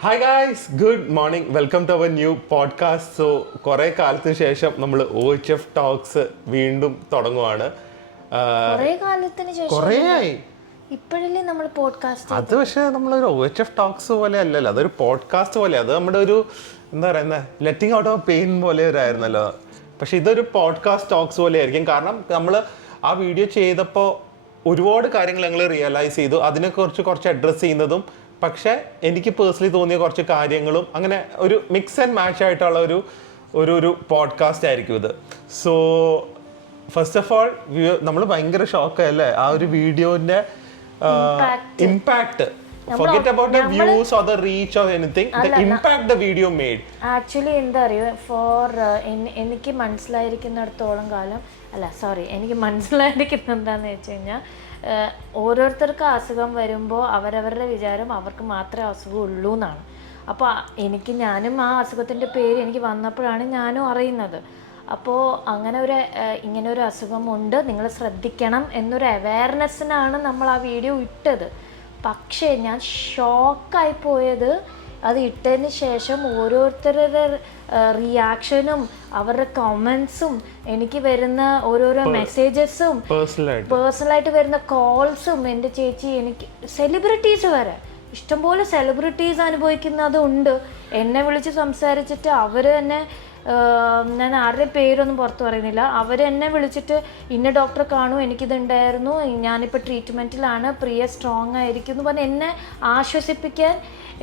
Hi guys, good morning, welcome to our new podcast. So കുറേ കാലത്തിന് ശേഷം നമ്മൾ OHF ടോക്സ് വീണ്ടും തുടങ്ങുവാണ്. കുറേ ആയി ഇപ്പോഴല്ലേ നമ്മൾ പോഡ്കാസ്റ്റ്. അത് പക്ഷേ നമ്മളൊരു OHF ടോക്സ് പോലെ അല്ലല്ലോ, അതൊരു പോഡ്കാസ്റ്റ് പോലെ. അത് നമ്മുടെ ഒരു എന്താ പറയുന്നത്, ലെറ്റിംഗ് ഔട്ട് ഓഫ് പെയിൻ പോലെ ആയിരുന്നല്ലോ. പക്ഷെ ഇതൊരു പോഡ്കാസ്റ്റ് ടോക്സ് പോലെ ആയിരിക്കും. കാരണം നമ്മൾ ആ വീഡിയോ ചെയ്തപ്പോൾ ഒരുപാട് കാര്യങ്ങൾ ഞങ്ങൾ റിയലൈസ് ചെയ്തു, അതിനെക്കുറിച്ച് കുറച്ച് അഡ്രസ്സ് ചെയ്യുന്നതും പക്ഷേ എനിക്ക് പേഴ്സണലി തോന്നിയ കുറച്ച് കാര്യങ്ങളും അങ്ങനെ ഒരു മിക്സ് ആൻഡ് മാച്ച് ആയിട്ടുള്ള ഒരു പോഡ്കാസ്റ്റ് ആയിരിക്കും ഇത്. സോ ഫസ്റ്റ് ഓഫ് ഓൾ നമ്മൾ ഭയങ്കര ഷോക്കല്ലേ ആ ഒരു വീഡിയോന്റെ impact. Forget about the views or the reach or anything. The impact the video made. Actually എന്താ അറിയോ, എനിക്ക് മനസ്സിലായിരിക്കുന്നിടത്തോളം കാലം എനിക്ക് മനസ്സിലായിരിക്കുന്നത് എന്താണെന്ന് വെച്ച് കഴിഞ്ഞാൽ, ഓരോരുത്തർക്ക് അസുഖം വരുമ്പോൾ അവരവരുടെ വിചാരം അവർക്ക് മാത്രമേ അസുഖം ഉള്ളൂ എന്നാണ്. അപ്പോൾ ഞാനും ആ അസുഖത്തിൻ്റെ പേര് എനിക്ക് വന്നപ്പോഴാണ് ഞാനും അറിയുന്നത്. അപ്പോൾ ഇങ്ങനെ ഒരു അസുഖമുണ്ട്, നിങ്ങൾ ശ്രദ്ധിക്കണം എന്നൊരു അവയർനെസ്സിനാണ് നമ്മൾ ആ വീഡിയോ ഇട്ടത്. പക്ഷേ ഞാൻ ഷോക്കായി പോയത് അത് ഇട്ടതിന് ശേഷം ഓരോരുത്തരുടെ റിയാക്ഷനും അവരുടെ കമൻസും എനിക്ക് വരുന്ന ഓരോരോ മെസ്സേജസും പേഴ്സണലായിട്ട് വരുന്ന കോൾസും. എൻ്റെ ചേച്ചി, എനിക്ക് സെലിബ്രിറ്റീസ് വരെ ഇഷ്ടംപോലെ സെലിബ്രിറ്റീസ് അനുഭവിക്കുന്നതുണ്ട്. എന്നെ വിളിച്ച് സംസാരിച്ചിട്ട് അവർ തന്നെ, ഞാൻ ആരുടെയും പേരൊന്നും പുറത്ത് പറയുന്നില്ല, അവർ എന്നെ വിളിച്ചിട്ട് ഇന്ന ഡോക്ടറെ കാണൂ, എനിക്കിതുണ്ടായിരുന്നു, ഞാനിപ്പോൾ ട്രീറ്റ്മെൻറ്റിലാണ്, പ്രിയ സ്ട്രോങ് ആയിരിക്കും എന്ന് പറഞ്ഞ് എന്നെ ആശ്വസിപ്പിക്കാൻ.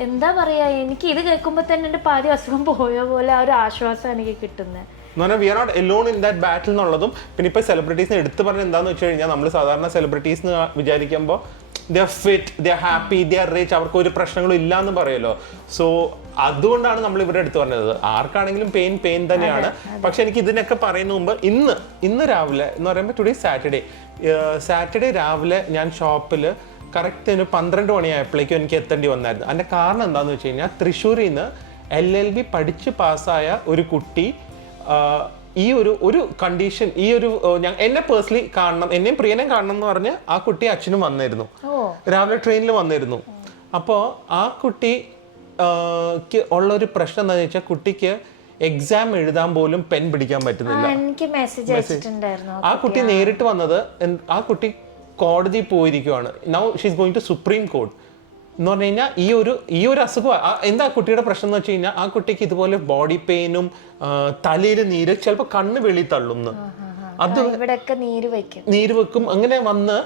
എന്താ പറയുക, എനിക്ക് ഇത് കേൾക്കുമ്പോൾ തന്നെ എൻ്റെ പാതി അസുഖം പോയ പോലെ ആ ഒരു ആശ്വാസം എനിക്ക് കിട്ടുന്നത്. We are not alone in that battle എന്നുള്ളതും. പിന്നെ ഇപ്പോൾ സെലിബ്രിറ്റീസിനെ എടുത്ത് പറഞ്ഞാൽ എന്താണെന്ന് വെച്ച് കഴിഞ്ഞാൽ, നമ്മൾ സാധാരണ സെലിബ്രിറ്റീസ് എന്ന് വിചാരിക്കുമ്പോൾ they are fit, they are happy, they are rich, അവർക്ക് ഒരു പ്രശ്നങ്ങളും ഇല്ല എന്ന് പറയുമല്ലോ. സോ അതുകൊണ്ടാണ് നമ്മൾ ഇവരുടെ അടുത്ത് പറഞ്ഞത്. ആർക്കാണെങ്കിലും പെയിൻ തന്നെയാണ്. പക്ഷെ എനിക്ക് ഇതിനൊക്കെ പറയുന്ന മുമ്പ് ഇന്ന് രാവിലെ എന്ന് പറയുമ്പോൾ ടുഡേ സാറ്റർഡേ രാവിലെ ഞാൻ ഷോപ്പിൽ കറക്റ്റ് 12 മണിയായപ്പോഴേക്കും എനിക്ക് എത്തേണ്ടി വന്നായിരുന്നു. അതിൻ്റെ കാരണം എന്താണെന്ന് വെച്ച് കഴിഞ്ഞാൽ, തൃശ്ശൂരിൽ നിന്ന് LLB പഠിച്ച് പാസ്സായ ഒരു കുട്ടി ഈ ഒരു കണ്ടീഷൻ, എന്നെ പേഴ്സണലി കാണണം, എന്നെയും പ്രിയനെയും കാണണം എന്ന് പറഞ്ഞ് ആ കുട്ടി അച്ഛനും വന്നിരുന്നു, രാവിലെ ട്രെയിനിൽ വന്നിരുന്നു. അപ്പോൾ ആ കുട്ടി ഉള്ളൊരു പ്രശ്നം എന്താണെന്ന് വെച്ചാൽ, കുട്ടിക്ക് എക്സാം എഴുതാൻ പോലും പെൻ പിടിക്കാൻ പറ്റുന്നില്ല. ആ കുട്ടി നേരിട്ട് വന്നത്, ആ കുട്ടി കോടതി പോയിരിക്കുവാണ്. Now she is going to supreme court എന്ന് പറഞ്ഞു കഴിഞ്ഞാൽ ഈ ഒരു അസുഖം. എന്താ കുട്ടിയുടെ പ്രശ്നം എന്ന് വെച്ച് കഴിഞ്ഞാൽ, ആ കുട്ടിക്ക് ഇതുപോലെ ബോഡി പെയിനും തലയിൽ നീര്, ചിലപ്പോൾ കണ്ണ് വെളി തള്ളുന്നു, അത് നീര് വെക്കും. അങ്ങനെ വന്ന്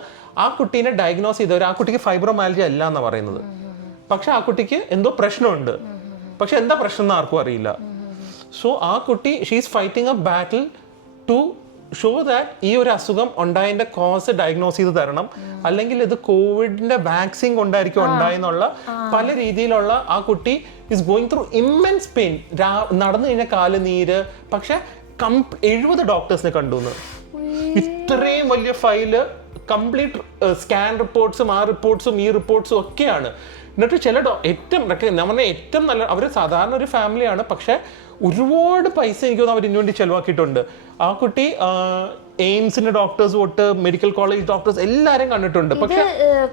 ആ കുട്ടീനെ ഡയഗ്നോസ് ചെയ്തവർ ആ കുട്ടിക്ക് ഫൈബ്രോമയാൽജിയ അല്ല എന്നാ പറയുന്നത്. പക്ഷെ ആ കുട്ടിക്ക് എന്തോ പ്രശ്നമുണ്ട്, പക്ഷെ എന്താ പ്രശ്നം എന്ന് ആർക്കും അറിയില്ല. സോ ആ കുട്ടി she's fighting a battle to show that ഈ ഒരു അസുഖം ഉണ്ടായതിന്റെ കോസ് ഡയഗ്നോസ് ചെയ്ത് തരണം, അല്ലെങ്കിൽ ഇത് കോവിഡിന്റെ വാക്സിൻ കൊണ്ടായിരിക്കും ഉണ്ടായെന്നുള്ള പല രീതിയിലുള്ള. ആ കുട്ടി is going through immense pain. നടന്നു കഴിഞ്ഞാൽ കാല് നീര്. പക്ഷെ 70 ഡോക്ടേഴ്സിനെ കണ്ടു. ഇത്രയും വലിയ ഫയല്, കംപ്ലീറ്റ് സ്കാൻ റിപ്പോർട്ട്സും ആ റിപ്പോർട്ട്സും ഈ റിപ്പോർട്ട്സും ഒക്കെയാണ്. എന്നിട്ട് ചില ഏറ്റവും നല്ല, അവർ സാധാരണ ഒരു ഫാമിലിയാണ്, പക്ഷെ ഒരുപാട് പൈസ എനിക്ക് തോന്നുന്നു അവർ ഇതിനു വേണ്ടി ചെലവാക്കിയിട്ടുണ്ട്. ആ കുട്ടി എയിംസിന്റെ ഡോക്ടേഴ്സ് തൊട്ട് മെഡിക്കൽ കോളേജ് ഡോക്ടേഴ്സ് എല്ലാരും കണ്ടിട്ടുണ്ട്. പക്ഷെ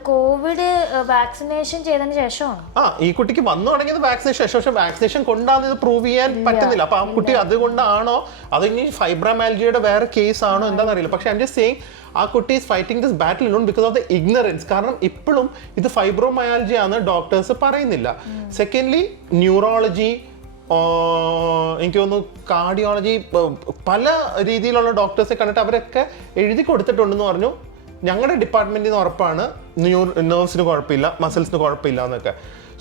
കോവിഡ് വാക്സിനേഷൻ ചെയ്തതിന് ശേഷം ഈ കുട്ടിക്ക് വന്നു തുടങ്ങിയത് വാക്സിനേഷൻ ശേഷം. പക്ഷെ വാക്സിനേഷൻ കൊണ്ടാണ് ഇത് പ്രൂവ് ചെയ്യാൻ പറ്റുന്നില്ല. അപ്പൊ ആ കുട്ടി അതുകൊണ്ടാണോ അത് ഇനി ഫൈബ്രോമയാൽജിയുടെ വേറെ കേസ് ആണോ എന്താണെന്നറിയില്ല. പക്ഷെ ഐ ആം ജസ്റ്റ് സേയിങ്, ആ കുട്ടി is fighting this battle loan because of the ignorance. കാരണം ഇപ്പോഴും ഇത് ഫൈബ്രോമയാൽജി ആണ് ഡോക്ടേഴ്സ് പറയുന്നില്ല. സെക്കൻഡ്ലി ന്യൂറോളജി, എനിക്ക് തോന്നുന്നു കാർഡിയോളജി, പല രീതിയിലുള്ള ഡോക്ടേഴ്സെ കണ്ടിട്ട് അവരൊക്കെ എഴുതി കൊടുത്തിട്ടുണ്ടെന്ന് പറഞ്ഞു, ഞങ്ങളുടെ ഡിപ്പാർട്ട്മെന്റിൽ നിന്ന് ഉറപ്പാണ് നെർവ്സിന് കുഴപ്പമില്ല, മസിൽസിന് കുഴപ്പമില്ല എന്നൊക്കെ.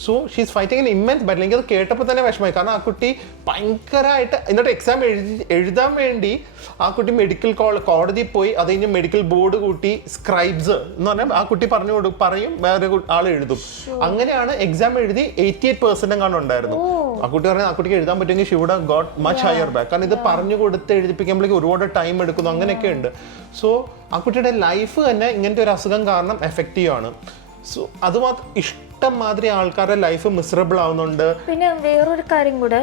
So she's fighting in immense battle. എനിക്കത് കേട്ടപ്പോൾ തന്നെ വിഷമമായി. കാരണം ആ കുട്ടി ഭയങ്കരമായിട്ട്, എന്നിട്ട് എക്സാം എഴുതാൻ വേണ്ടി ആ കുട്ടി മെഡിക്കൽ കോടതി പോയി, അത് കഴിഞ്ഞ് മെഡിക്കൽ ബോർഡ് കൂട്ടി സ്ക്രൈബ്സ് എന്ന് പറഞ്ഞാൽ ആ കുട്ടി പറയും, വേറെ ആൾ എഴുതും. അങ്ങനെയാണ് എക്സാം എഴുതി 88% കാണും ഉണ്ടായിരുന്നു. ആ കുട്ടി പറഞ്ഞാൽ ആ കുട്ടിക്ക് എഴുതാൻ പറ്റുമെങ്കിൽ she would have got much higher back. കാരണം ഇത് പറഞ്ഞു കൊടുത്ത് എഴുതിപ്പിക്കുമ്പോഴേക്കും ഒരുപാട് ടൈം എടുക്കുന്നു, അങ്ങനെയൊക്കെ ഉണ്ട്. സോ ആ കുട്ടിയുടെ ലൈഫ് തന്നെ ഇങ്ങനത്തെ ഒരു അസുഖം കാരണം എഫക്റ്റീവ് ആണ്. സോ അതുമാത്രം ഇഷ്ടംമാതിരി ആൾക്കാരുടെ ലൈഫ് മിസറബിൾ ആവുന്നുണ്ട്. പിന്നെ വേറൊരു കാര്യം കൂടെ,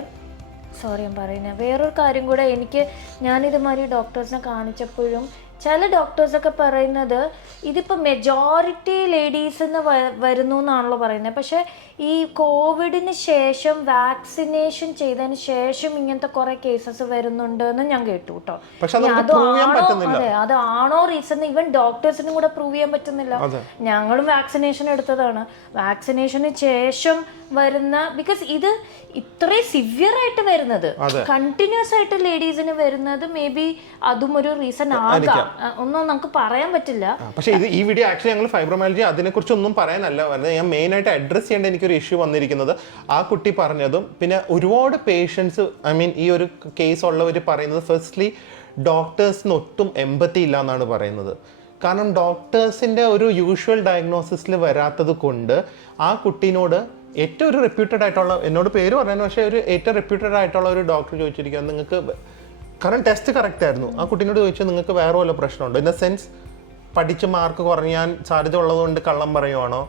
ഞാനിതുമാതിരി ഡോക്ടേഴ്സിനെ കാണിച്ചപ്പോഴും ചില ഡോക്ടേഴ്സൊക്കെ പറയുന്നത് ഇതിപ്പോൾ മെജോറിറ്റി ലേഡീസ് വരുന്നു എന്നാണല്ലോ പറയുന്നത്. പക്ഷേ ഈ കോവിഡിന് ശേഷം വാക്സിനേഷൻ ചെയ്തതിന് ശേഷം ഇങ്ങനത്തെ കുറെ കേസസ് വരുന്നുണ്ട് എന്ന് ഞാൻ കേട്ടു കേട്ടോ. അതാണോ റീസൺ ഈവൻ ഡോക്ടേഴ്സിനും കൂടെ പ്രൂവ് ചെയ്യാൻ പറ്റുന്നില്ല. ഞങ്ങളും വാക്സിനേഷൻ എടുത്തതാണ്. വാക്സിനേഷന് ശേഷം വരുന്ന, ബിക്കോസ് ഇത് ഇത്രയും സിവിയർ ആയിട്ട് വരുന്നത് കണ്ടിന്യൂസ് ആയിട്ട് ലേഡീസിന് വരുന്നത് മേ ബി അതും ഒരു റീസൺ ആകാം. ഒന്നും നമുക്ക് പറയാൻ പറ്റില്ല. പക്ഷേ ഇത് ഈ വീഡിയോ ആക്ച്വലി ഞങ്ങൾ ഫൈബ്രോമൈൽജിയ അതിനെ കുറിച്ച് ഒന്നും പറയാനല്ല വരുന്നത്. ഞാൻ മെയിൻ ആയിട്ട് അഡ്രസ് ചെയ്യേണ്ട എനിക്കൊരു ഇഷ്യൂ വന്നിരിക്കുന്നത് ആ കുട്ടി പറഞ്ഞതും പിന്നെ ഒരുപാട് പേഷ്യൻസ് ഈ ഒരു കേസ് ഉള്ളവർ പറയുന്നത് ഫസ്റ്റ്ലി ഡോക്ടേഴ്സിന് ഒട്ടും എമ്പത്തി ഇല്ല എന്നാണ് പറയുന്നത്. കാരണം ഡോക്ടേഴ്സിൻ്റെ ഒരു യൂഷ്വൽ ഡയഗ്നോസിസിൽ വരാത്തത് കൊണ്ട് ആ കുട്ടീനോട് ഏറ്റവും ഒരു റെപ്യൂട്ടഡ് ആയിട്ടുള്ള, എന്നോട് പേര് പറയുന്നത്, പക്ഷേ ഒരു ഏറ്റവും റെപ്യൂട്ടഡ് ആയിട്ടുള്ള ഒരു ഡോക്ടർ ചോദിച്ചിരിക്കുക നിങ്ങൾക്ക്, കാരണം ടെസ്റ്റ് കറക്റ്റ് ആയിരുന്നു, ആ കുട്ടീനോട് ചോദിച്ചാൽ നിങ്ങൾക്ക് വേറെ വല്ല പ്രശ്നമുണ്ടോ, ഇൻ ദ സെൻസ് പഠിച്ച് മാർക്ക് കുറയാൻ സാധ്യത ഉള്ളതുകൊണ്ട് കള്ളം പറയുവാണോ,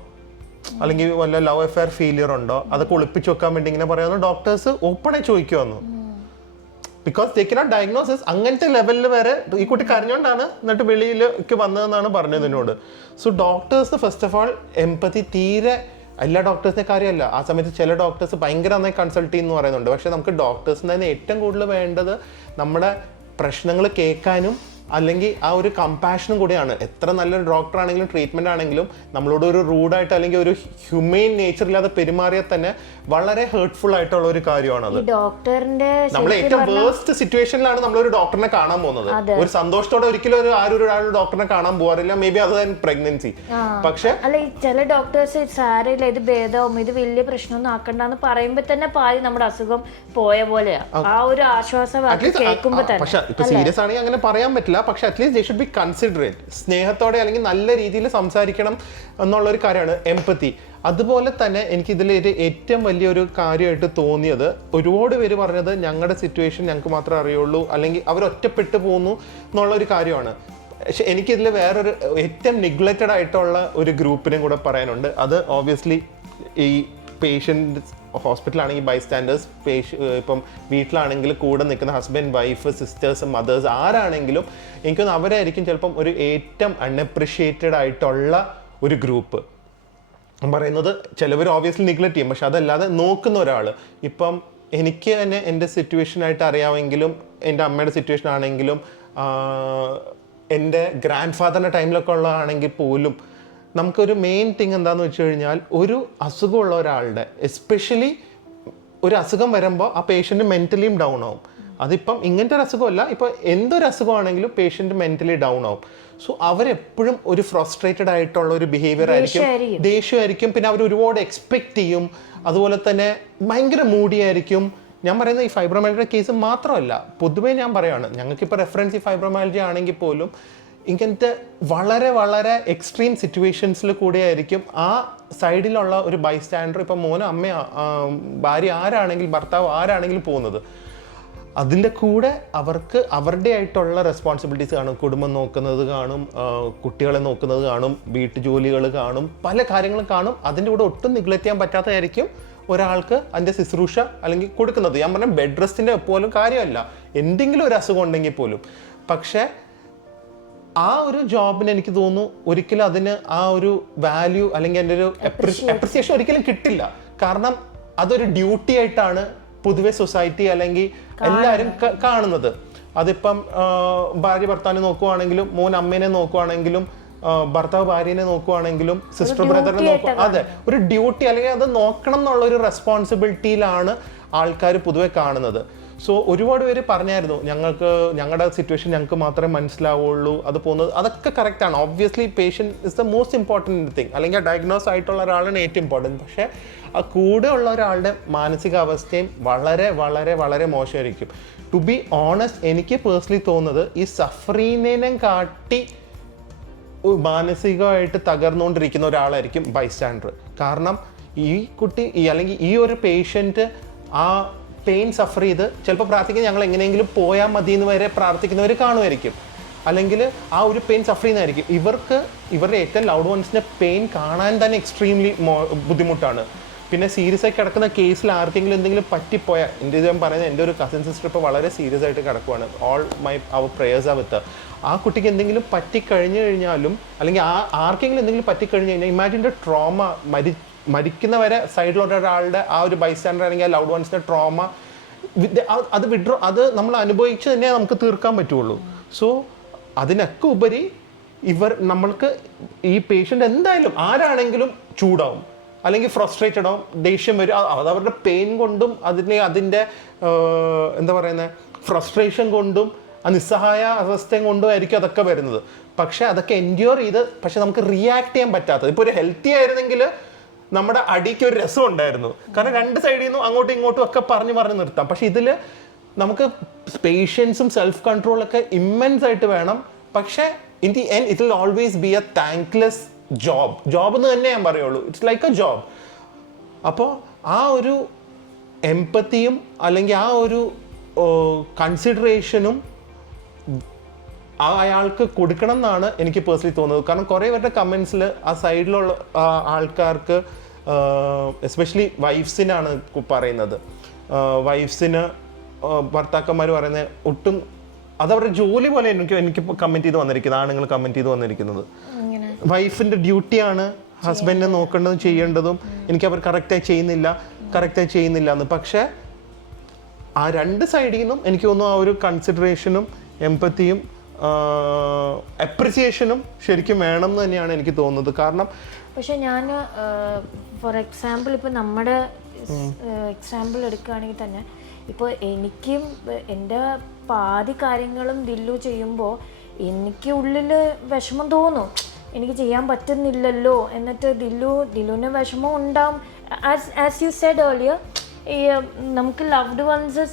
അല്ലെങ്കിൽ വല്ല ലവ് അഫെയർ ഫെയിലിയർ ഉണ്ടോ, അതൊക്കെ ഒളിപ്പിച്ച് വെക്കാൻ വേണ്ടി ഇങ്ങനെ പറയാമെന്ന് ഡോക്ടേഴ്സ് ഓപ്പണായി ചോദിക്കുമെന്നു. Because they cannot diagnosis. അങ്ങനത്തെ ലെവലിൽ വരെ ഈ കുട്ടി കരഞ്ഞോണ്ടാണ് എന്നിട്ട് വെളിയിലേക്ക് വന്നതെന്നാണ് പറഞ്ഞത് എന്നോട്. So doctors first of all empathy തീരെ, എല്ലാ ഡോക്ടേഴ്സിന്റെ കാര്യമല്ല, ആ സമയത്ത് ചില ഡോക്ടേഴ്സ് ഭയങ്കര നന്നായി കൺസൾട്ട് ചെയ്യുന്നു പറയുന്നുണ്ട്. പക്ഷെ നമുക്ക് ഡോക്ടേഴ്സിന് തന്നെ ഏറ്റവും കൂടുതൽ വേണ്ടത് നമ്മുടെ പ്രശ്നങ്ങൾ കേൾക്കാനും അല്ലെങ്കിൽ ആ ഒരു കമ്പാഷനും കൂടിയാണ്. എത്ര നല്ലൊരു ഡോക്ടർ ആണെങ്കിലും ട്രീറ്റ്മെന്റ് ആണെങ്കിലും നമ്മളോട് ഒരു റൂഡായിട്ട് അല്ലെങ്കിൽ ഒരു ഹ്യൂമെയിൻ നേച്ചർ ഇല്ലാതെ പെരുമാറിയാൽ തന്നെ വളരെ ഹേർട്ട്ഫുൾ ആയിട്ടുള്ള ഒരു കാര്യമാണത്. നമ്മൾ ഏറ്റവും വേസ്റ്റ് സിറ്റുവേഷനിലാണ് നമ്മളൊരു ഡോക്ടറിനെ കാണാൻ പോകുന്നത്. ഒരു സന്തോഷത്തോടെ ഒരിക്കലും ഒരാൾ ഡോക്ടറിനെ കാണാൻ പോകാറില്ല. മേ ബി അത് പ്രഗ്നൻസി. പക്ഷെ അല്ല, ചില ഡോക്ടേഴ്സ് സാരമില്ല, ഇത് ഭേദവും, ഇത് വലിയ പ്രശ്നമൊന്നും ആക്കണ്ടെന്ന് പറയുമ്പോ തന്നെ പാതി നമ്മുടെ അസുഖം പോയ പോലെയാ. ആ ഒരു ആശ്വാസം കേൾക്കുമ്പോ തന്നെ. പക്ഷെ ഇപ്പൊ സീരിയസ് ആണെങ്കിൽ അങ്ങനെ പറയാൻ പറ്റില്ല. പക്ഷെ at least they should be considerate. സ്നേഹത്തോടെ അല്ലെങ്കിൽ നല്ല രീതിയിൽ സംസാരിക്കണം എന്നുള്ളൊരു കാര്യമാണ് എംപതി. അതുപോലെ തന്നെ എനിക്ക് ഇതിൽ ഏറ്റവും വലിയൊരു കാര്യമായിട്ട് തോന്നിയത്, ഒരുപാട് പേര് പറഞ്ഞത് ഞങ്ങളുടെ സിറ്റുവേഷൻ ഞങ്ങൾക്ക് മാത്രമേ അറിയുള്ളൂ അല്ലെങ്കിൽ അവർ ഒറ്റപ്പെട്ടു പോകുന്നു എന്നുള്ളൊരു കാര്യമാണ്. പക്ഷെ എനിക്കിതിൽ വേറൊരു ഏറ്റവും നെഗ്ലക്റ്റഡ് ആയിട്ടുള്ള ഒരു ഗ്രൂപ്പിനെയും കൂടെ പറയാനുണ്ട്. അത് ഓബ്വിയസ്ലി ഈ പേഷ്യൻ്റ് ഹോസ്പിറ്റലാണെങ്കിൽ ബൈസ്റ്റാൻഡേഴ്സ്, ഇപ്പം വീട്ടിലാണെങ്കിൽ കൂടെ നിൽക്കുന്ന ഹസ്ബൻഡ്, വൈഫ്, സിസ്റ്റേഴ്സ്, മദേഴ്സ്, ആരാണെങ്കിലും എനിക്കൊന്ന് അവരായിരിക്കും ചിലപ്പം ഒരു ഏറ്റവും അൺഅപ്രിഷിയേറ്റഡ് ആയിട്ടുള്ള ഒരു ഗ്രൂപ്പ്. പറയുന്നത് ചിലവർ ഓബ്വിയസ്ലി നെഗ്ലക്റ്റ് ചെയ്യും, പക്ഷെ അതല്ലാതെ നോക്കുന്ന ഒരാൾ. ഇപ്പം എനിക്ക് തന്നെ എൻ്റെ സിറ്റുവേഷനായിട്ട് അറിയാമെങ്കിലും, എൻ്റെ അമ്മയുടെ സിറ്റുവേഷൻ ആണെങ്കിലും, എൻ്റെ ഗ്രാൻഡ് ഫാദറിൻ്റെ ടൈമിലൊക്കെ ഉള്ളതാണെങ്കിൽ പോലും നമുക്കൊരു മെയിൻ തിങ് എന്താണെന്ന് വെച്ച് കഴിഞ്ഞാൽ, ഒരു അസുഖമുള്ള ഒരാളുടെ എസ്പെഷ്യലി ഒരു അസുഖം വരുമ്പോൾ ആ പേഷ്യൻ്റ് മെൻ്റലിയും ഡൗൺ ആവും. അതിപ്പം ഇങ്ങനത്തെ ഒരു അസുഖമല്ല, ഇപ്പോൾ എന്തൊരു അസുഖമാണെങ്കിലും പേഷ്യൻ്റ് മെൻ്റലി ഡൗൺ ആവും. സോ അവരെപ്പോഴും ഒരു ഫ്രസ്ട്രേറ്റഡ് ആയിട്ടുള്ള ഒരു ബിഹേവിയർ ആയിരിക്കും, ദേഷ്യമായിരിക്കും. പിന്നെ അവർ ഒരുപാട് എക്സ്പെക്റ്റ് ചെയ്യും. അതുപോലെ തന്നെ ഭയങ്കര മൂഡിയായിരിക്കും. ഞാൻ പറയുന്നത് ഈ ഫൈബ്രോമൈൽജിയ കേസ് മാത്രമല്ല, പൊതുവേ ഞാൻ പറയുകയാണ്, ഞങ്ങൾക്കിപ്പോൾ റെഫറൻസ് ഈ ഫൈബ്രോമൈൽജിയ ആണെങ്കിൽ പോലും ഇങ്ങനത്തെ വളരെ വളരെ എക്സ്ട്രീം സിറ്റുവേഷൻസിൽ കൂടെയായിരിക്കും ആ സൈഡിലുള്ള ഒരു ബൈസ്റ്റാൻഡർ, ഇപ്പം മോനോ അമ്മയോ ഭാര്യ ആരാണെങ്കിലും ഭർത്താവ് ആരാണെങ്കിലും പോകുന്നത്. അതിൻ്റെ കൂടെ അവർക്ക് അവരുടെ ആയിട്ടുള്ള റെസ്പോൺസിബിലിറ്റീസ് കാണും. കുടുംബം നോക്കുന്നത് കാണും, കുട്ടികളെ നോക്കുന്നത് കാണും, വീട്ടുജോലികൾ കാണും, പല കാര്യങ്ങളും കാണും. അതിൻ്റെ കൂടെ ഒട്ടും നെഗ്ലക്റ്റ് ചെയ്യാൻ പറ്റാത്തതായിരിക്കും ഒരാൾക്ക് അതിൻ്റെ ശുശ്രൂഷ അല്ലെങ്കിൽ കൊടുക്കുന്നത്. ഞാൻ പറഞ്ഞ ബെഡ് റെസ്റ്റിൻ്റെ പോലും കാര്യമല്ല, എന്തെങ്കിലും ഒരു അസുഖം ഉണ്ടെങ്കിൽ പോലും. പക്ഷേ ആ ഒരു ജോബിന് എനിക്ക് തോന്നുന്നു ഒരിക്കലും അതിന് ആ ഒരു വാല്യൂ അല്ലെങ്കിൽ എൻ്റെ ഒരു അപ്രിസിയേഷൻ ഒരിക്കലും കിട്ടില്ല. കാരണം അതൊരു ഡ്യൂട്ടി ആയിട്ടാണ് പൊതുവെ സൊസൈറ്റി അല്ലെങ്കിൽ എല്ലാവരും കാണുന്നത്. അതിപ്പം ഭാര്യ ഭർത്താവിനെ നോക്കുവാണെങ്കിലും, മോൻ അമ്മേനെ നോക്കുവാണെങ്കിലും, ഭർത്താവ് ഭാര്യനെ നോക്കുവാണെങ്കിലും, സിസ്റ്റർ ബ്രദറിനെ നോക്കുക, അതെ, ഒരു ഡ്യൂട്ടി അല്ലെങ്കിൽ അത് നോക്കണം എന്നുള്ള ഒരു റെസ്പോൺസിബിലിറ്റിയിലാണ് ആൾക്കാർ പൊതുവെ കാണുന്നത്. സോ ഒരുപാട് പേര് പറഞ്ഞായിരുന്നു ഞങ്ങളുടെ സിറ്റുവേഷൻ ഞങ്ങൾക്ക് മാത്രമേ മനസ്സിലാവുള്ളൂ, അത് പോകുന്നത്. അതൊക്കെ കറക്റ്റാണ്. Obviously patient is the most important thing, അല്ലെങ്കിൽ ഡയഗ്നോസ് ആയിട്ടുള്ള ഒരാളാണ് ഏറ്റവും ഇമ്പോർട്ടൻറ്റ്. പക്ഷേ ആ കൂടെ ഉള്ള ഒരാളുടെ മാനസികാവസ്ഥയും വളരെ വളരെ വളരെ മോശമായിരിക്കും. ടു ബി ഓണസ്റ്റ്, എനിക്ക് പേഴ്സണലി തോന്നുന്നത് ഈ സഫറിനെ കാട്ടി മാനസികമായിട്ട് തകർന്നുകൊണ്ടിരിക്കുന്ന ഒരാളായിരിക്കും ബൈസ്റ്റാൻഡർ. കാരണം ഈ കുട്ടി അല്ലെങ്കിൽ ഈ ഒരു പേഷ്യൻറ്റ് ആ പെയിൻ സഫർ ചെയ്ത് ചിലപ്പോൾ പ്രാർത്ഥിക്കാൻ ഞങ്ങൾ എങ്ങനെയെങ്കിലും പോയാൽ മതി എന്ന് വരെ പ്രാർത്ഥിക്കുന്നവർ കാണുമായിരിക്കും. അല്ലെങ്കിൽ ആ ഒരു പെയിൻ സഫർ ചെയ്യുന്നതായിരിക്കും. ഇവരുടെ ഏറ്റവും ലൗഡ് വൺസിൻ്റെ പെയിൻ കാണാൻ തന്നെ എക്സ്ട്രീംലി ബുദ്ധിമുട്ടാണ്. പിന്നെ സീരിയസ് ആയി കിടക്കുന്ന കേസിൽ ആർക്കെങ്കിലും എന്തെങ്കിലും പറ്റിപ്പോയാൽ ഞാൻ പറയുന്നത് എൻ്റെ ഒരു കസിൻ സിസ്റ്റർ ഇപ്പോൾ വളരെ സീരിയസ് ആയിട്ട് കിടക്കുവാണ്. അവർ പ്രേയേഴ്സ് ആ വിത്ത്. ആ കുട്ടിക്ക് എന്തെങ്കിലും പറ്റിക്കഴിഞ്ഞു കഴിഞ്ഞാലും അല്ലെങ്കിൽ ആർക്കെങ്കിലും എന്തെങ്കിലും പറ്റിക്കഴിഞ്ഞു കഴിഞ്ഞാൽ ഇമാജിൻ ദ ട്രോമ, മരിക്കുന്നവരെ സൈഡിലുള്ള ഒരാളുടെ ആ ഒരു ബൈസ്റ്റാൻഡർ അല്ലെങ്കിൽ ആ ലൗഡ് വൺസിൻ്റെ ട്രോമ അത് നമ്മൾ അനുഭവിച്ച് തന്നെ നമുക്ക് തീർക്കാൻ പറ്റുള്ളൂ. സോ അതിനൊക്കെ ഉപരി നമ്മൾക്ക് ഈ പേഷ്യൻ്റ് എന്തായാലും ആരാണെങ്കിലും ചൂടാവും, അല്ലെങ്കിൽ ഫ്രസ്ട്രേറ്റഡ് ആവും, ദേഷ്യം വരും. അത് അവരുടെ പെയിൻ കൊണ്ടും അതിൻ്റെ എന്താ പറയുന്നത് ഫ്രസ്ട്രേഷൻ കൊണ്ടും നിസ്സഹായ അവസ്ഥയും കൊണ്ടും ആയിരിക്കും അതൊക്കെ വരുന്നത്. പക്ഷെ അതൊക്കെ എൻഡ്യൂർ ചെയ്ത് പക്ഷെ നമുക്ക് റിയാക്ട് ചെയ്യാൻ പറ്റാത്തത്. ഇപ്പോൾ ഒരു ഹെൽത്തി ആയിരുന്നെങ്കിൽ നമ്മുടെ അടിക്ക് ഒരു രസം ഉണ്ടായിരുന്നു, കാരണം രണ്ട് സൈഡിൽ നിന്നും അങ്ങോട്ടും ഇങ്ങോട്ടും ഒക്കെ പറഞ്ഞു നിർത്താം. പക്ഷെ ഇതിൽ നമുക്ക് പേഷ്യൻസും സെൽഫ് കൺട്രോളൊക്കെ ഇമ്മൻസ് ആയിട്ട് വേണം. പക്ഷെ in the end it will always be A thankless job എന്ന് തന്നെ ഞാൻ പറയുള്ളൂ. It's like A job. അപ്പോൾ ആ ഒരു എംപത്തിയും അല്ലെങ്കിൽ ആ ഒരു കൺസിഡറേഷനും അയാൾക്ക് കൊടുക്കണം എന്നാണ് എനിക്ക് പേഴ്സണലി തോന്നുന്നത്. കാരണം കുറേ പേരുടെ കമൻസിൽ ആ സൈഡിലുള്ള ആൾക്കാർക്ക് എസ്പെഷ്യലി വൈഫ്സിനാണ് പറയുന്നത്. വൈഫ്സിന് ഭർത്താക്കന്മാർ പറയുന്നത് ഒട്ടും അതവരുടെ ജോലി പോലെ എനിക്ക് കമൻറ്റ് ചെയ്ത് വന്നിരിക്കുന്നത്, ആണുങ്ങൾ കമൻറ്റ് ചെയ്ത് വന്നിരിക്കുന്നത്. വൈഫിൻ്റെ ഡ്യൂട്ടിയാണ് ഹസ്ബൻഡിനെ നോക്കേണ്ടതും ചെയ്യേണ്ടതും, എനിക്ക് അവർ കറക്റ്റായി ചെയ്യുന്നില്ല എന്ന്. പക്ഷേ ആ രണ്ട് സൈഡിൽ നിന്നും എനിക്ക് തോന്നുന്നു ആ ഒരു കൺസിഡറേഷനും എംപത്തിയും അപ്രിസിയേഷനും ശരിക്കും വേണം എന്ന് തന്നെയാണ് എനിക്ക് തോന്നുന്നത്. കാരണം പക്ഷെ ഞാൻ ഫോർ എക്സാമ്പിൾ ഇപ്പോൾ നമ്മുടെ എക്സാമ്പിൾ എടുക്കുകയാണെങ്കിൽ തന്നെ ഇപ്പോൾ എനിക്കും എൻ്റെ പാതി കാര്യങ്ങളും ദില്ലു ചെയ്യുമ്പോൾ എനിക്ക് ഉള്ളിൽ വിഷമം തോന്നും, എനിക്ക് ചെയ്യാൻ പറ്റുന്നില്ലല്ലോ. എന്നിട്ട് ദില്ലുവിന് വിഷമം ഉണ്ടാവും. ആസ് യു സെഡ് ഏർലിയർ, ഈ നമുക്ക് ലവ്ഡ് വൺസ്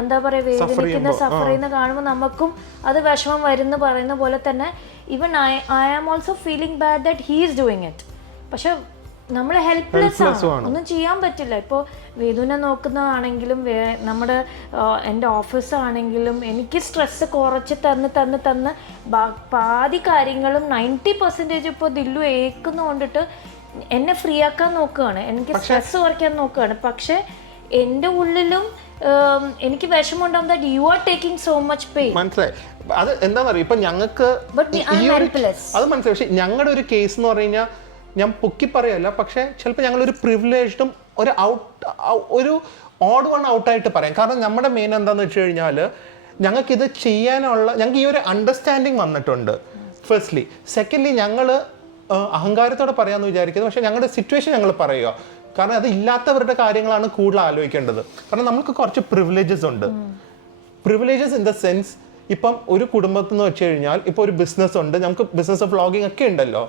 എന്താ പറയുക വേദനിക്കുന്ന സഫർ ചെയ്യുന്ന കാണുമ്പോൾ നമുക്കും അത് വിഷമം വരുന്ന പറയുന്ന പോലെ തന്നെ even I am also feeling bad that he is doing it. പക്ഷെ നമ്മൾ ഹെൽപ്ലെസ് ആണ്, ഒന്നും ചെയ്യാൻ പറ്റില്ല. ഇപ്പോൾ വേദുവിനെ നോക്കുന്നതാണെങ്കിലും നമ്മുടെ എൻ്റെ ഓഫീസാണെങ്കിലും എനിക്ക് സ്ട്രെസ്സ് കുറച്ച് തന്ന് പാതി കാര്യങ്ങളും 90% ഇപ്പോൾ ദില്ലു ഏൽക്കുന്നതുകൊണ്ടിട്ട് എന്നെ ഫ്രീ ആക്കാൻ നോക്കുകയാണ്, എനിക്ക് സ്ട്രെസ് കുറയ്ക്കാൻ നോക്കുകയാണ്. പക്ഷെ എൻ്റെ ഉള്ളിലും എനിക്ക് വിഷമമുണ്ടാവും that you are taking so much pain. മനസ്സിലായി. അത് എന്താണെന്നറിയാം, ഇപ്പൊ ഞങ്ങൾക്ക് അത് മനസ്സിലായി. പക്ഷെ ഞങ്ങളുടെ ഒരു കേസ് എന്ന് പറഞ്ഞു കഴിഞ്ഞാൽ ഞാൻ പൊക്കി പറയല്ല, പക്ഷെ ചിലപ്പോൾ ഞങ്ങളൊരു പ്രിവിലേജ്ഡും ഒരു ഓഡ് വൺ ഔട്ടായിട്ട് പറയാം. കാരണം നമ്മുടെ മെയിൻ എന്താണെന്ന് വെച്ച് കഴിഞ്ഞാൽ ഞങ്ങൾക്കിത് ഞങ്ങൾക്ക് ഈ ഒരു അണ്ടർസ്റ്റാൻഡിങ് വന്നിട്ടുണ്ട് ഫസ്റ്റ്ലി. സെക്കൻഡ്ലി ഞങ്ങൾ അഹങ്കാരത്തോടെ പറയാമെന്ന് വിചാരിക്കുന്നത്, പക്ഷേ ഞങ്ങളുടെ സിറ്റുവേഷൻ ഞങ്ങൾ പറയുക. കാരണം അത് ഇല്ലാത്തവരുടെ കാര്യങ്ങളാണ് കൂടുതൽ ആലോചിക്കേണ്ടത്. കാരണം നമുക്ക് കുറച്ച് പ്രിവിലേജസ് ഉണ്ട്. പ്രിവിലേജസ് ഇൻ ദ സെൻസ്, ഇപ്പം ഒരു കുടുംബത്തിൽ നിന്ന് വെച്ച് കഴിഞ്ഞാൽ ഇപ്പോൾ ഒരു ബിസിനസ് ഉണ്ട്, നമുക്ക് ബിസിനസ് വ്ളോഗിങ് ഒക്കെ ഉണ്ടല്ലോ.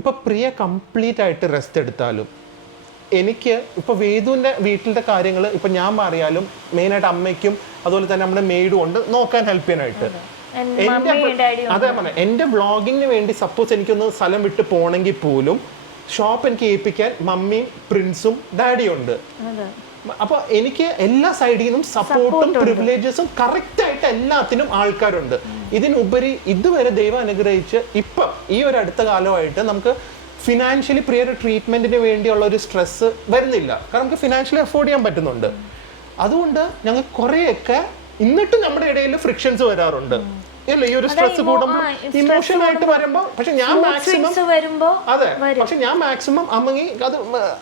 ഇപ്പം പ്രിയ കംപ്ലീറ്റ് ആയിട്ട് റെസ്റ്റ് എടുത്താലും എനിക്ക് ഇപ്പോൾ വേദുവിൻ്റെ വീട്ടിലത്തെ കാര്യങ്ങൾ ഇപ്പം ഞാൻ മാറിയാലും മെയിനായിട്ട് അമ്മയ്ക്കും അതുപോലെ തന്നെ നമ്മുടെ മെയ്ഡും ഉണ്ട് നോക്കാൻ ഹെൽപ്പ് ചെയ്യാനായിട്ട്. അതേ പറഞ്ഞ എൻ്റെ വ്ളോഗിങ്ങിന് വേണ്ടി സപ്പോസ് എനിക്കൊന്ന് സ്ഥലം വിട്ട് പോകണമെങ്കിൽ പോലും ഷോപ്പ് എനിക്ക് ഏൽപ്പിക്കാൻ മമ്മിയും പ്രിൻസും ഡാഡിയും ഉണ്ട്. അപ്പൊ എനിക്ക് എല്ലാ സൈഡിൽ നിന്നും സപ്പോർട്ടും പ്രിവിലേജസും കറക്റ്റ് ആയിട്ട് എല്ലാത്തിനും ആൾക്കാരുണ്ട്. ഇതിനുപരി ഇതുവരെ ദൈവം അനുഗ്രഹിച്ച് ഇപ്പം ഈ ഒരു അടുത്ത കാലമായിട്ട് നമുക്ക് ഫിനാൻഷ്യലി പ്രിയർ ട്രീറ്റ്മെന്റിന് വേണ്ടിയുള്ള ഒരു സ്ട്രെസ് വരുന്നില്ല. കാരണം നമുക്ക് ഫിനാൻഷ്യലി അഫോർഡ് ചെയ്യാൻ പറ്റുന്നുണ്ട്. അതുകൊണ്ട് ഞങ്ങൾ കുറേയൊക്കെ എന്നിട്ടും നമ്മുടെ ഇടയിൽ ഫ്രിക്ഷൻസ് വരാറുണ്ട്. അല്ലേ, ഈ ഒരു സ്ട്രെസ് കൂടുമ്പോൾ ഇമോഷണൽ ആയിട്ട് വരുമ്പോൾ. പക്ഷെ ഞാൻ മാക്സിമം അമ്മങ്ങി അത്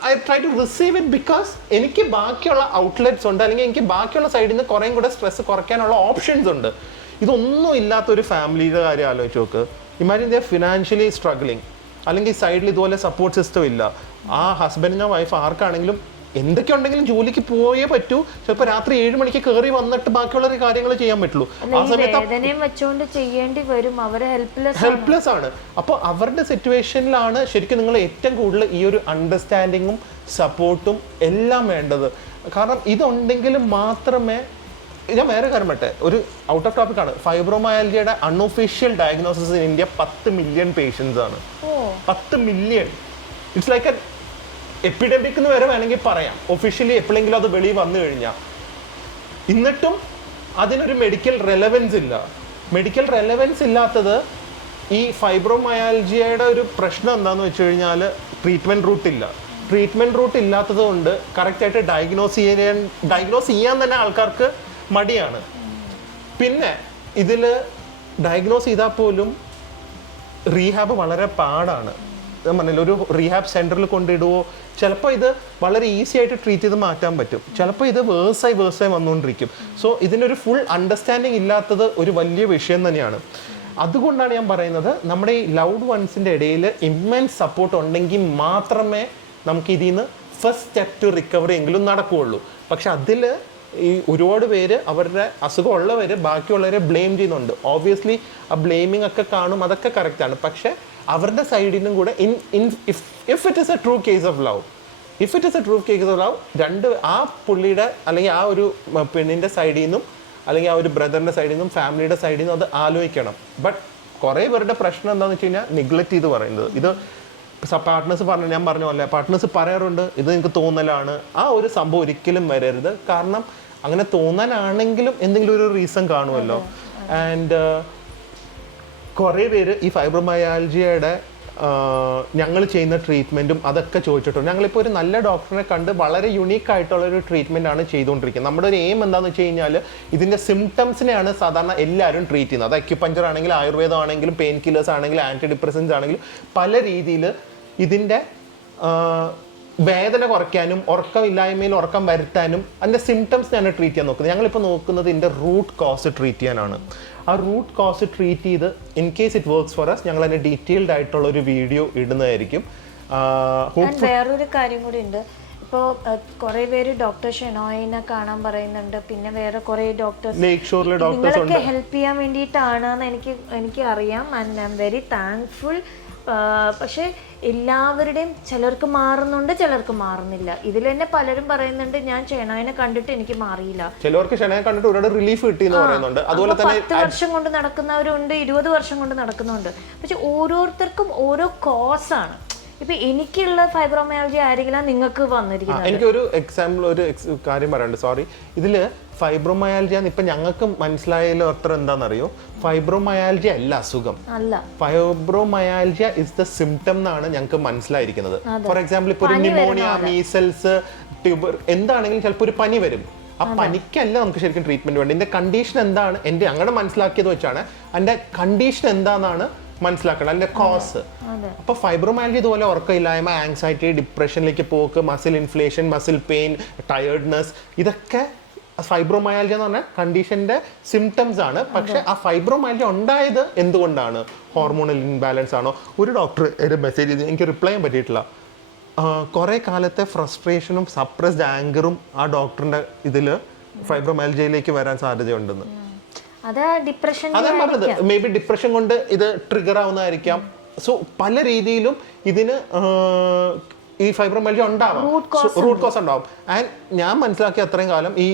I try to receive it because എനിക്ക് ബാക്കിയുള്ള ഔട്ട്ലെറ്റ്സ് ഉണ്ട്, അല്ലെങ്കിൽ എനിക്ക് ബാക്കിയുള്ള സൈഡിൽ നിന്ന് കുറേയും കൂടെ സ്ട്രെസ് കുറയ്ക്കാനുള്ള ഓപ്ഷൻസ് ഉണ്ട്. ഇതൊന്നും ഇല്ലാത്തൊരു ഫാമിലിയുടെ കാര്യം ആലോചിച്ച് നോക്ക്. ഇമാജിൻ ദേ ഫിനാൻഷ്യലി സ്ട്രഗ്ലിംഗ്, അല്ലെങ്കിൽ സൈഡിൽ ഇതുപോലെ സപ്പോർട്ട് സിസ്റ്റം ഇല്ല. ആ ഹസ്ബൻഡിനോ വൈഫ് ആർക്കാണെങ്കിലും എന്തൊക്കെ ഉണ്ടെങ്കിലും ജോലിക്ക് പോയേ പറ്റൂ. ചിലപ്പോൾ രാത്രി 7 മണിക്ക് കയറി വന്നിട്ട് ബാക്കിയുള്ള കാര്യങ്ങൾ ചെയ്യാൻ പറ്റുള്ളൂ. ആ സമയത്ത് ഹെൽപ്ലെസ് ആണ്. അപ്പോൾ അവരുടെ സിറ്റുവേഷനിലാണ് ശരിക്കും നിങ്ങൾ ഏറ്റവും കൂടുതൽ ഈ ഒരു അണ്ടർസ്റ്റാൻഡിങ്ങും സപ്പോർട്ടും എല്ലാം വേണ്ടത്. കാരണം ഇതുണ്ടെങ്കിൽ മാത്രമേ. ഞാൻ വേറെ കാര്യം പറ്റേ, ഒരു ഔട്ട് ഓഫ് ടോപ്പിക് ആണ്. ഫൈബ്രോമയാൽജിയുടെ unofficial diagnosis in India 10 million patients ആണ്. 10 million. It's like a epidemic എന്ന് വരെ വേണമെങ്കിൽ പറയാം. ഒഫീഷ്യലി എപ്പോഴെങ്കിലും അത് വെളിയിൽ വന്നു കഴിഞ്ഞാൽ. എന്നിട്ടും അതിനൊരു മെഡിക്കൽ റെലവൻസ് ഇല്ല. മെഡിക്കൽ റെലവൻസ് ഇല്ലാത്തത് ഈ ഫൈബ്രോമയാൽജിയയുടെ ഒരു പ്രശ്നം എന്താണെന്ന് വെച്ച് കഴിഞ്ഞാൽ ട്രീറ്റ്മെൻറ്റ് റൂട്ട് ഇല്ല. ട്രീറ്റ്മെൻറ്റ് റൂട്ട് ഇല്ലാത്തത് കൊണ്ട് കറക്റ്റായിട്ട് ഡയഗ്നോസ് ചെയ്യാൻ തന്നെ ആൾക്കാർക്ക് മടിയാണ്. പിന്നെ ഇതിൽ ഡയഗ്നോസ് ചെയ്താൽ പോലും റീഹാബ് വളരെ പാടാണ്. ഞാൻ പറഞ്ഞില്ല, ഒരു റീഹാബ് സെൻറ്ററിൽ കൊണ്ടിടുവോ, ചിലപ്പോൾ ഇത് വളരെ ഈസി ആയിട്ട് ട്രീറ്റ് ചെയ്ത് മാറ്റാൻ പറ്റും, ചിലപ്പോൾ ഇത് വേഴ്സായി വന്നുകൊണ്ടിരിക്കും. സോ ഇതിനൊരു ഫുൾ അണ്ടർസ്റ്റാൻഡിങ് ഇല്ലാത്തത് ഒരു വലിയ വിഷയം തന്നെയാണ്. അതുകൊണ്ടാണ് ഞാൻ പറയുന്നത്, നമ്മുടെ ഈ ലൗഡ് വൺസിൻ്റെ ഇടയിൽ ഇമ്മെൻസ് സപ്പോർട്ട് ഉണ്ടെങ്കിൽ മാത്രമേ നമുക്ക് ഇതിൽ നിന്ന് ഫസ്റ്റ് സ്റ്റെപ്പ് ടു റിക്കവറി എങ്കിലും നടക്കുകയുള്ളൂ. പക്ഷെ അതിൽ ഈ ഒരുപാട് പേര് അവരുടെ അസുഖമുള്ളവർ ബാക്കിയുള്ളവരെ ബ്ലെയിം ചെയ്യുന്നുണ്ട്. ഓബ്വിയസ്ലി ആ ബ്ലെയിമിങ് ഒക്കെ കാണും, അതൊക്കെ കറക്റ്റാണ്. പക്ഷേ അവരുടെ സൈഡിനും കൂടെ if it is A true case of love, ആ പുള്ളിയുടെ അല്ലെങ്കിൽ ആ ഒരു പെണ്ണിൻ്റെ സൈഡിൽ നിന്നും അല്ലെങ്കിൽ ആ ഒരു ബ്രദറിൻ്റെ സൈഡിൽ നിന്നും ഫാമിലിയുടെ സൈഡിൽ നിന്നും അത് ആലോചിക്കണം. ബട്ട് കുറേ പേരുടെ പ്രശ്നം എന്താണെന്ന് വെച്ച് കഴിഞ്ഞാൽ നിഗ്ലക്റ്റ് ചെയ്ത് പറയുന്നത്. ഇത് പാർട്ട്നേഴ്സ് ഞാൻ പറഞ്ഞ പോലെ പാർട്ട്നേഴ്സ് പറയാറുണ്ട്, ഇത് നിങ്ങൾക്ക് തോന്നലാണ്. ആ ഒരു സംഭവം ഒരിക്കലും വരരുത്. കാരണം അങ്ങനെ തോന്നാനാണെങ്കിലും എന്തെങ്കിലും ഒരു റീസൺ കാണുമല്ലോ. ആൻഡ് കുറേ പേര് ഈ ഫൈബ്രോമയാൽജിയയുടെ ഞങ്ങൾ ചെയ്യുന്ന ട്രീറ്റ്മെൻറ്റും അതൊക്കെ ചോദിച്ചിട്ടുണ്ട്. ഞങ്ങളിപ്പോൾ ഒരു നല്ല ഡോക്ടറിനെ കണ്ട് വളരെ യുണീക്ക് ആയിട്ടുള്ളൊരു ട്രീറ്റ്മെൻറ്റാണ് ചെയ്തുകൊണ്ടിരിക്കുന്നത്. നമ്മുടെ ഒരു എയിം എന്താണെന്ന് വെച്ച് കഴിഞ്ഞാൽ ഇതിൻ്റെ സിംറ്റംസിനെയാണ് സാധാരണ എല്ലാവരും ട്രീറ്റ് ചെയ്യുന്നത്. അത് അക്യുപഞ്ചർ ആണെങ്കിലും ആയുർവേദം ആണെങ്കിലും പെയിൻ കില്ലേഴ്സ് ആണെങ്കിലും ആൻറ്റി ഡിപ്രസൻസ് ആണെങ്കിലും പല രീതിയിൽ ഇതിൻ്റെ വേദന കുറയ്ക്കാനും ഉറക്കമില്ലായ്മയിൽ ഉറക്കം വരുത്താനും അതിൻ്റെ സിംറ്റംസിനാണ് ട്രീറ്റ് ചെയ്യാൻ നോക്കുന്നത്. ഞങ്ങളിപ്പോൾ നോക്കുന്നത് ഇതിൻ്റെ റൂട്ട് കോസ് ട്രീറ്റ് ചെയ്യാനാണ്. ആ റൂട്ട് കോസ് ട്രീറ്റ് ചെയ്ത് in case it works for us ഞങ്ങൾ അതിൻ്റെ ഡീറ്റെയിൽഡ് ആയിട്ടുള്ള ഒരു വീഡിയോ ഇടുന്നതായിരിക്കും. വേറൊരു കാര്യം കൂടി ഉണ്ട്. ഇപ്പോൾ കുറേ പേര് ഡോക്ടർ ഷെനോയിനെ കാണാൻ പറയുന്നുണ്ട്, പിന്നെ വേറെ കുറേ ഡോക്ടേഴ്സ് ലേക്ക് ഷോറിലെ ഡോക്ടേഴ്സ് നിങ്ങളൊക്കെ ഹെൽപ്പ് ചെയ്യാൻ വേണ്ടിയിട്ടാണെന്ന് എനിക്ക് അറിയാം. And I am very thankful. പക്ഷേ എല്ലാവരുടെയും ചിലർക്ക് മാറുന്നുണ്ട്, ചിലർക്ക് മാറുന്നില്ല. ഇതിൽ തന്നെ പലരും പറയുന്നുണ്ട്, ഞാൻ ഷെനോയിനെ കണ്ടിട്ട് എനിക്ക് മാറിയില്ല. ചിലർക്ക് ഷെനോയെ കണ്ടിട്ട് ഒരുപാട് റിലീഫ് കിട്ടിയെന്ന് പറയുന്നുണ്ട്. അതുപോലെ തന്നെ 10 വർഷം കൊണ്ട് നടക്കുന്നവരുണ്ട്, 20 വർഷം കൊണ്ട് നടക്കുന്നുണ്ട്. പക്ഷെ ഓരോരുത്തർക്കും ഓരോ കോസാണ്. ഇപ്പൊ എനിക്കുള്ള ഫൈബ്രോമയാൽജിയ ആരെങ്കിലും നിങ്ങൾക്ക് വന്നിരിക്കുന്നത്. എനിക്കൊരു എക്സാമ്പിൾ, ഒരു കാര്യം പറയാനുണ്ട്. സോറി, ഇതില് ഫൈബ്രോമയാൽജിയ ഇപ്പൊ ഞങ്ങൾക്ക് മനസ്സിലായാലും അത്ര എന്താണെന്നറിയോ, ഫൈബ്രോമയാൽജിയ അല്ല അസുഖം, അല്ല. ഫൈബ്രോമയാൽജിയ ഇസ് ദ സിംറ്റം എന്നാണ് ഞങ്ങൾക്ക് മനസ്സിലായിരിക്കുന്നത്. ഫോർ എക്സാമ്പിൾ ഇപ്പൊ ഒരു ന്യൂമോണിയ, മീസൽസ്, ട്യൂബർ എന്താണെങ്കിലും ചിലപ്പോൾ ഒരു പനി വരും. ആ പനിക്കല്ല നമുക്ക് ശരിക്കും ട്രീറ്റ്മെന്റ് വേണ്ടത്. ഇതിന്റെ കണ്ടീഷൻ എന്താണ്, ഞങ്ങളുടെ മനസ്സിലാക്കിയത് വെച്ചാണ് അതിന്റെ കണ്ടീഷൻ എന്താണെന്നാണ് മനസ്സിലാക്കണം, അതിന്റെ കോസ്. അപ്പൊ ഫൈബ്രോമയാൽജിയ ഇതുപോലെ ഉറക്കമില്ലായ്മ, ആങ്സൈറ്റി, ഡിപ്രഷനിലേക്ക് പോക്ക്, muscle inflation, muscle pain, tiredness, ഇതൊക്കെ ഫൈബ്രോമയാൽജിയ എന്ന് പറഞ്ഞ കണ്ടീഷന്റെ സിംറ്റംസ് ആണ്. പക്ഷെ ആ ഫൈബ്രോമയാൽജിയ ഉണ്ടായത് എന്തുകൊണ്ടാണ്? ഹോർമോണൽ ഇൻബാലൻസ് ആണോ? ഒരു ഡോക്ടർ ഒരു മെസ്സേജ് ചെയ്ത് എനിക്ക് റിപ്ലൈ ചെയ്യാൻ പറ്റിയിട്ടില്ല. കുറെ കാലത്തെ ഫ്രസ്ട്രേഷനും സപ്രസ്ഡ് ആങ്കറും ആ ഡോക്ടറിന്റെ ഇതില് ഫൈബ്രോമയാൽജിയയിലേക്ക് വരാൻ സാധ്യതയുണ്ടെന്ന്. അതാണ് പറഞ്ഞത്. മേ ബി ഡിപ്രഷൻ കൊണ്ട് ഇത് ട്രിഗർ ആവുന്നതായിരിക്കാം. സോ പല രീതിയിലും ഇതിന് ഈ ഫൈബ്രോമയാൽജിയ ഉണ്ടാവാം, റൂട്ട് കോസ് ഉണ്ടാവും. ആൻഡ് ഞാൻ മനസ്സിലാക്കിയ അത്രയും കാലം ഈ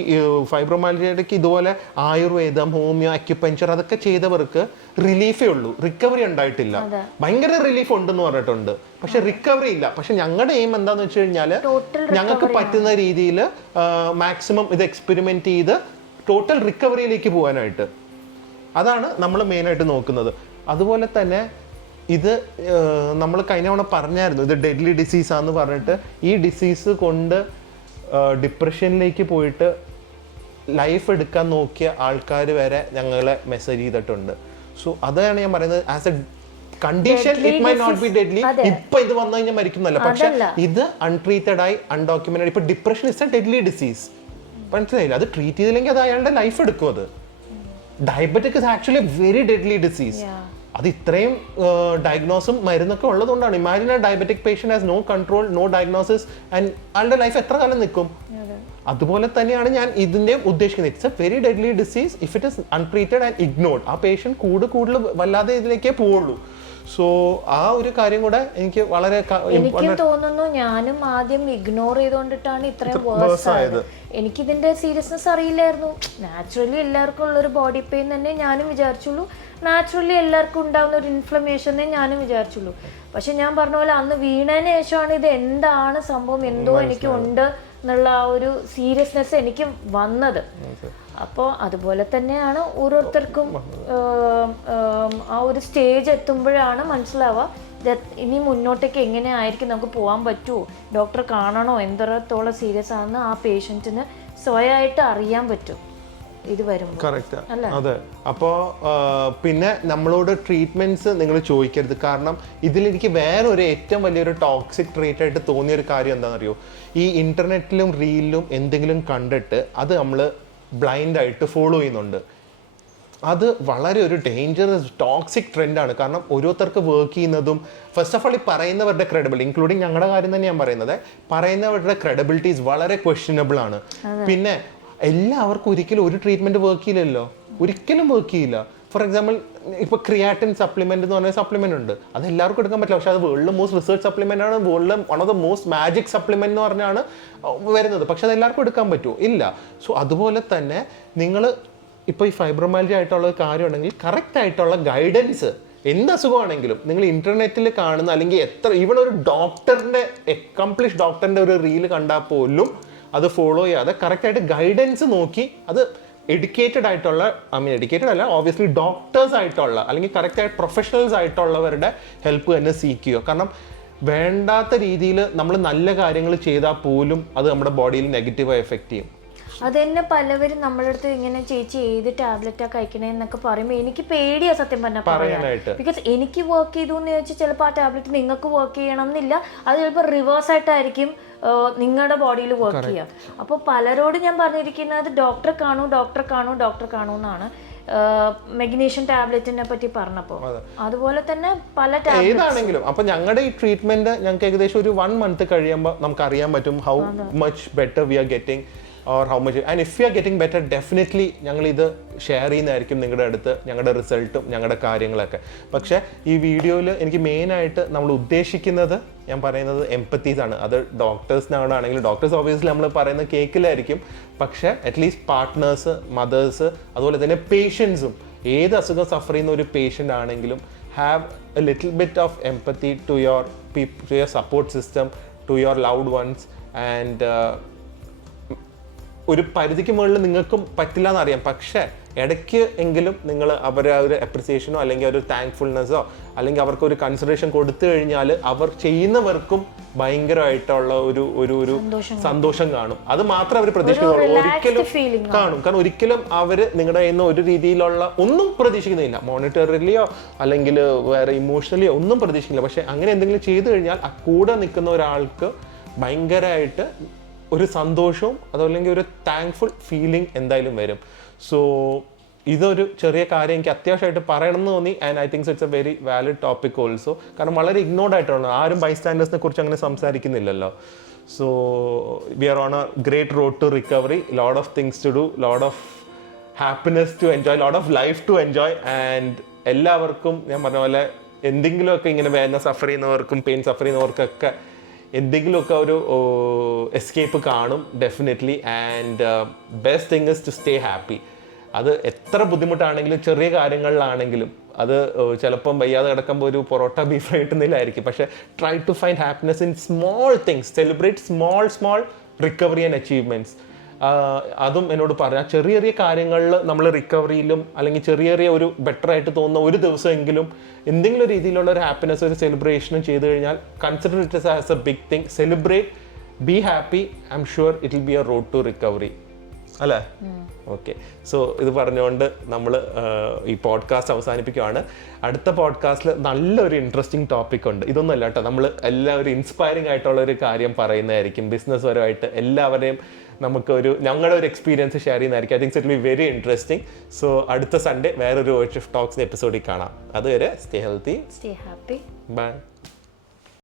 ഫൈബ്രോമയാൽജിയയ്ക്ക് ഇതുപോലെ ആയുർവേദം, ഹോമിയോ, അക്യുപഞ്ചർ അതൊക്കെ ചെയ്തവർക്ക് റിലീഫേ ഉള്ളൂ, റിക്കവറി ഉണ്ടായിട്ടില്ല. ഭയങ്കര റിലീഫ് ഉണ്ടെന്ന് പറഞ്ഞിട്ടുണ്ട്, പക്ഷെ റിക്കവറി ഇല്ല. പക്ഷെ ഞങ്ങളുടെ എയിം എന്താന്ന് വെച്ച് കഴിഞ്ഞാല് ഞങ്ങൾക്ക് പറ്റുന്ന രീതിയിൽ മാക്സിമം ഇത് എക്സ്പെരിമെന്റ് ചെയ്ത് ടോട്ടൽ റിക്കവറിയിലേക്ക് പോകാനായിട്ട്, അതാണ് നമ്മൾ മെയിനായിട്ട് നോക്കുന്നത്. അതുപോലെ തന്നെ ഇത് നമ്മൾ കഴിഞ്ഞ തവണ പറഞ്ഞായിരുന്നു, ഇത് ഡെഡ്ലി ഡിസീസാന്ന് പറഞ്ഞിട്ട്. ഈ ഡിസീസ് കൊണ്ട് ഡിപ്രഷനിലേക്ക് പോയിട്ട് ലൈഫ് എടുക്കാൻ നോക്കിയ ആൾക്കാർ വരെ ഞങ്ങളെ മെസ്സേജ് ചെയ്തിട്ടുണ്ട്. സോ അതാണ് ഞാൻ പറയുന്നത്, as a condition it may not be deadly. ഇപ്പൊ ഇത് വന്നു കഴിഞ്ഞാൽ മരിക്കുന്നല്ല, പക്ഷെ ഇത് അൺട്രീറ്റഡ് ആയി അൺഡോക്യുമെന്റഡ്. ഇപ്പൊ depression is a deadly disease, മനസ്സിലായില്ല? അത് ട്രീറ്റ് ചെയ്തില്ലെങ്കിൽ അത് അയാളുടെ ലൈഫ് എടുക്കും. അത് diabetic is actually a very deadly disease. അത് ഇത്രയും ഡയഗ്നോസും മരുന്നൊക്കെ ഉള്ളതുകൊണ്ടാണ്. Imagine a diabetic patient has no control, no diagnosis, and ആളുടെ ലൈഫ് എത്ര കാലം നിൽക്കും? അതുപോലെ തന്നെയാണ് ഞാൻ ഇതിന്റെ ഉദ്ദേശിക്കുന്നത്. It's a very deadly disease if it is untreated and ignored. ആ പേഷ്യന്റ് കൂടുതൽ വല്ലാതെ ഇതിലേക്കേ പോവുള്ളൂ. സോ ആ ഒരു കാര്യം കൂടെ എനിക്ക് വളരെ എനിക്ക് തോന്നുന്നു, ഞാനും ആദ്യം ഇഗ്നോർ ചെയ്തുകൊണ്ടിട്ടാണ് ഇത്രയും വേഴ്സ് ആയത്. എനിക്കിതിന്റെ സീരിയസ്നെസ് അറിയില്ലായിരുന്നു. നാച്ചുറലി എല്ലാവർക്കും ഉള്ളൊരു ബോഡി പെയിൻ തന്നെ ഞാനും വിചാരിച്ചുള്ളൂ, നാച്ചുറലി എല്ലാവർക്കും ഉണ്ടാകുന്ന ഒരു ഇൻഫ്ലമേഷൻ ഞാനും വിചാരിച്ചുള്ളൂ. പക്ഷെ ഞാൻ പറഞ്ഞ പോലെ അന്ന് വീണതിന് ശേഷമാണ് ഇത് എന്താണ് സംഭവം, എന്തോ എനിക്ക് ഉണ്ട് എന്നുള്ള ആ ഒരു സീരിയസ്നെസ് എനിക്ക് വന്നത്. അപ്പോൾ അതുപോലെ തന്നെയാണ് ഓരോരുത്തർക്കും ആ ഒരു സ്റ്റേജ് എത്തുമ്പോഴാണ് മനസ്സിലാവുക ഇനി മുന്നോട്ടേക്ക് എങ്ങനെ ആയിരിക്കും, നമുക്ക് പോകാൻ പറ്റുമോ, ഡോക്ടറെ കാണണോ, എന്തോളത്തോളം സീരിയസ് ആണെന്ന് ആ പേഷ്യൻറ്റിന് സ്വയമായിട്ട് അറിയാൻ പറ്റും ഇത് വരുമ്പോൾ. കറക്റ്റ്, അതെ. അപ്പോൾ പിന്നെ നമ്മളോട് ട്രീറ്റ്മെന്റ്സ് നിങ്ങൾ ചോദിക്കരുത്. കാരണം ഇതിലെനിക്ക് വേറെ ഒരു ഏറ്റവും വലിയൊരു ടോക്സിക് ട്രീറ്റ് ആയിട്ട് തോന്നിയ ഒരു കാര്യം എന്താണെന്നറിയോ, ഈ ഇന്റർനെറ്റിലും റീലിലും എന്തെങ്കിലും കണ്ടിട്ട് അത് നമ്മൾ ബ്ലൈൻഡ് ആയിട്ട് ഫോളോ ചെയ്യുന്നുണ്ട്. അത് വളരെ ഒരു ഡേഞ്ചറസ് ടോക്സിക് ട്രെൻഡാണ്. കാരണം ഓരോരുത്തർക്ക് വർക്ക് ചെയ്യുന്നതും ഫസ്റ്റ് ഓഫ് ഓൾ ഈ പറയുന്നവരുടെ ക്രെഡിബിലിറ്റി, ഇൻക്ലൂഡിങ് ഞങ്ങളുടെ കാര്യം തന്നെ ഞാൻ പറയുന്നത്, പറയുന്നവരുടെ ക്രെഡിബിലിറ്റീസ് വളരെ ക്വസ്റ്റ്യനബിൾ ആണ്. പിന്നെ എല്ലാവർക്കും ഒരിക്കലും ഒരു ട്രീറ്റ്മെന്റ് വർക്ക് ചെയ്യില്ലല്ലോ, ഒരിക്കലും വർക്ക് ചെയ്യില്ല. ഫോർ എക്സാമ്പിൾ ഇപ്പോൾ ക്രിയാറ്റിൻ സപ്ലിമെന്റ് എന്ന് പറഞ്ഞ സപ്ലിമെന്റ് ഉണ്ട്, അത് എല്ലാവർക്കും എടുക്കാൻ പറ്റില്ല. പക്ഷേ അത് വേൾഡിലെ മോസ്റ്റ് റിസർച്ച് സപ്ലിമെന്റ് ആണ്, വേൾഡിലെ one of the most magic supplement എന്ന് പറഞ്ഞാണ് വരുന്നത്. പക്ഷെ അത് എല്ലാവർക്കും എടുക്കാൻ പറ്റുമോ? ഇല്ല. സോ അതുപോലെ തന്നെ നിങ്ങൾ ഇപ്പോൾ ഈ ഫൈബ്രോമൈൽജിയ ആയിട്ടുള്ള കാര്യമുണ്ടെങ്കിൽ കറക്റ്റ് ആയിട്ടുള്ള ഗൈഡൻസ് എന്ത് അസുഖമാണെങ്കിലും നിങ്ങൾ ഇന്റർനെറ്റിൽ കാണുന്ന, അല്ലെങ്കിൽ എത്ര ഈവൺ ഒരു ഡോക്ടറിന്റെ അക്കംപ്ലിഷ് ഡോക്ടറിന്റെ ഒരു റീല് കണ്ടാൽ പോലും അത് ഫോളോ ചെയ്യാതെ കറക്റ്റായിട്ട് ഗൈഡൻസ് നോക്കി, അത് എഡ്യൂക്കേറ്റഡ് ആയിട്ടുള്ള, എഡ്യൂക്കേറ്റഡ് അല്ല, ഓബ്വിയസ്ലി ഡോക്ടേഴ്സ് ആയിട്ടുള്ള അല്ലെങ്കിൽ കറക്റ്റായിട്ട് പ്രൊഫഷണൽസ് ആയിട്ടുള്ളവരുടെ ഹെൽപ്പ് തന്നെ സീക്കുക. കാരണം വേണ്ടാത്ത രീതിയിൽ നമ്മൾ നല്ല കാര്യങ്ങൾ ചെയ്താൽ പോലും അത് നമ്മുടെ ബോഡിയിൽ നെഗറ്റീവായി എഫക്റ്റ് ചെയ്യും. അത് തന്നെ പലവരും നമ്മുടെ അടുത്ത് ഇങ്ങനെ ചേച്ചി ഏത് ടാബ്ലറ്റാ കഴിക്കണേന്നൊക്കെ പറയുമ്പോൾ എനിക്ക് പേടിയാ സത്യം പറഞ്ഞാൽ പറയാനായിട്ട്. ബിക്കോസ് എനിക്ക് വർക്ക് ചെയ്തു എന്ന് ചോദിച്ചാൽ ചിലപ്പോൾ ആ ടാബ്ലറ്റ് നിങ്ങൾക്ക് വർക്ക് ചെയ്യണം എന്നില്ല, അത് ചിലപ്പോൾ റിവേഴ്സ് ആയിട്ടായിരിക്കും നിങ്ങളുടെ ബോഡിയിൽ വർക്ക് ചെയ്യുക. അപ്പോൾ പലരോടും ഞാൻ പറഞ്ഞിരിക്കുന്നത് ഡോക്ടറെ കാണൂ എന്നാണ്. മെഗ്നീഷ്യം ടാബ്ലറ്റിനെ പറ്റി പറഞ്ഞപ്പോൾ അതുപോലെ തന്നെ പല ഏതാണെങ്കിലും അപ്പൊ ഞങ്ങളുടെ ഈ ട്രീറ്റ്മെന്റ് ഞങ്ങൾക്ക് ഏകദേശം ഒരു 1 month കഴിയുമ്പോൾ നമുക്ക് അറിയാൻ പറ്റും how much better V are getting or how much, and if you are getting better, definitely ഞങ്ങൾ ഇത് ഷെയർ ചെയ്യുന്നതായിരിക്കും നിങ്ങളുടെ അടുത്ത്, ഞങ്ങളുടെ റിസൾട്ടും ഞങ്ങളുടെ കാര്യങ്ങളൊക്കെ. പക്ഷേ ഈ വീഡിയോയിൽ എനിക്ക് മെയിനായിട്ട് നമ്മൾ ഉദ്ദേശിക്കുന്നത്, ഞാൻ പറയുന്നത് എംപത്തീസ് ആണ്. അത് ഡോക്ടേഴ്സിനാണെങ്കിലും ഡോക്ടേഴ്സ് ഓബിയസ്ലി നമ്മൾ പറയുന്ന കേക്കിലായിരിക്കും, പക്ഷേ അറ്റ്ലീസ്റ്റ് പാർട്ട്നേഴ്സ്, മദേഴ്സ്, അതുപോലെ തന്നെ പേഷ്യൻസും, ഏത് അസുഖം സഫർ ചെയ്യുന്ന ഒരു പേഷ്യൻ്റ് ആണെങ്കിലും have a little bit of empathy to your support system, to your loved ones. And ഒരു പരിധിക്ക് മുകളിൽ നിങ്ങൾക്കും പറ്റില്ല എന്നറിയാം, പക്ഷേ ഇടയ്ക്ക് എങ്കിലും നിങ്ങൾ അവരെ ഒരു അപ്രിസിയേഷനോ അല്ലെങ്കിൽ ഒരു താങ്ക്ഫുൾനെസ്സോ അല്ലെങ്കിൽ അവർക്ക് ഒരു കൺസിഡറേഷൻ കൊടുത്തു കഴിഞ്ഞാൽ അവർ ചെയ്യുന്നവർക്കും ഭയങ്കരമായിട്ടുള്ള ഒരു സന്തോഷം കാണും. അത് മാത്രമേ അവർ പ്രതീക്ഷിക്കുന്നുള്ളൂ, ഒരിക്കലും കാണും. കാരണം ഒരിക്കലും അവർ നിങ്ങളുടെ കയ്യിൽ നിന്ന് ഒരു രീതിയിലുള്ള ഒന്നും പ്രതീക്ഷിക്കുന്നില്ല, മോണിറ്ററിലിയോ അല്ലെങ്കിൽ വേറെ ഇമോഷണലിയോ ഒന്നും പ്രതീക്ഷിക്കില്ല. പക്ഷെ അങ്ങനെ എന്തെങ്കിലും ചെയ്തു കഴിഞ്ഞാൽ ആ കൂടെ നിൽക്കുന്ന ഒരാൾക്ക് ഭയങ്കരമായിട്ട് ഒരു സന്തോഷവും അതല്ലെങ്കിൽ ഒരു താങ്ക്ഫുൾ ഫീലിംഗ് എന്തായാലും വരും. സോ ഇതൊരു ചെറിയ കാര്യം എനിക്ക് അത്യാവശ്യമായിട്ട് പറയണം എന്ന് തോന്നി. And I thinks it's a very valid topic also. കാരണം വളരെ ഇഗ്നോർഡ് ആയിട്ടാണ്, ആരും ബൈസ്റ്റാൻഡേഴ്സിനെ കുറിച്ച് അങ്ങനെ സംസാരിക്കുന്നില്ലല്ലോ. So we are on a great road to recovery, lot of things to do, lot of happiness to enjoy, lot of life to enjoy. And എല്ലാവർക്കും ഞാൻ പറഞ്ഞ പോലെ എന്തെങ്കിലുമൊക്കെ ഇങ്ങനെ വേദന സഫർ ചെയ്യുന്നവർക്കും പെയിൻ സഫർ ചെയ്യുന്നവർക്കൊക്കെ എന്തെങ്കിലുമൊക്കെ ഒരു എസ്കേപ്പ് കാണും definitely. And best thing is to stay happy. അത് എത്ര ബുദ്ധിമുട്ടാണെങ്കിലും ചെറിയ കാര്യങ്ങളിലാണെങ്കിലും, അത് ചിലപ്പം വയ്യാതെ കിടക്കുമ്പോൾ ഒരു പൊറോട്ട ബീഫ് ഫ്രൈ കിട്ടുന്നില്ലായിരിക്കും, പക്ഷേ try to find happiness in small things, celebrate small recovery and achievements. അതും എന്നോട് പറയാം, ചെറിയ ചെറിയ കാര്യങ്ങളിൽ നമ്മൾ റിക്കവറിയിലും അല്ലെങ്കിൽ ചെറിയ ഒരു ബെറ്റർ ആയിട്ട് തോന്നുന്ന ഒരു ദിവസമെങ്കിലും എന്തെങ്കിലും രീതിയിലുള്ള ഒരു ഹാപ്പിനെസ്, ഒരു സെലിബ്രേഷനും ചെയ്തു കഴിഞ്ഞാൽ consider it as a big thing. Celebrate, be happy, I am sure it will be a road to recovery അല്ലേ? ഓക്കെ. സോ ഇത് പറഞ്ഞുകൊണ്ട് നമ്മൾ ഈ പോഡ്കാസ്റ്റ് അവസാനിപ്പിക്കുകയാണ്. അടുത്ത പോഡ്കാസ്റ്റിൽ നല്ലൊരു ഇൻട്രസ്റ്റിംഗ് ടോപ്പിക് ഉണ്ട്. ഇതൊന്നുമല്ല കേട്ടോ, നമ്മൾ എല്ലാവരും ഇൻസ്പയറിംഗ് ആയിട്ടുള്ള ഒരു കാര്യം പറയുന്നതായിരിക്കും. ബിസിനസ് പരമായിട്ട് എല്ലാവരെയും ഞങ്ങളുടെ ഒരു എക്സ്പീരിയൻസ് ഷെയർ ചെയ്യുന്നതായിരിക്കും. I thinks it will be very interesting. So അടുത്ത സൺഡേ വേറൊരു വേർഡ് ഓഫ് ടോക്സ് എപ്പിസോഡിൽ കാണാം. അതുവരെ stay healthy, stay happy, by.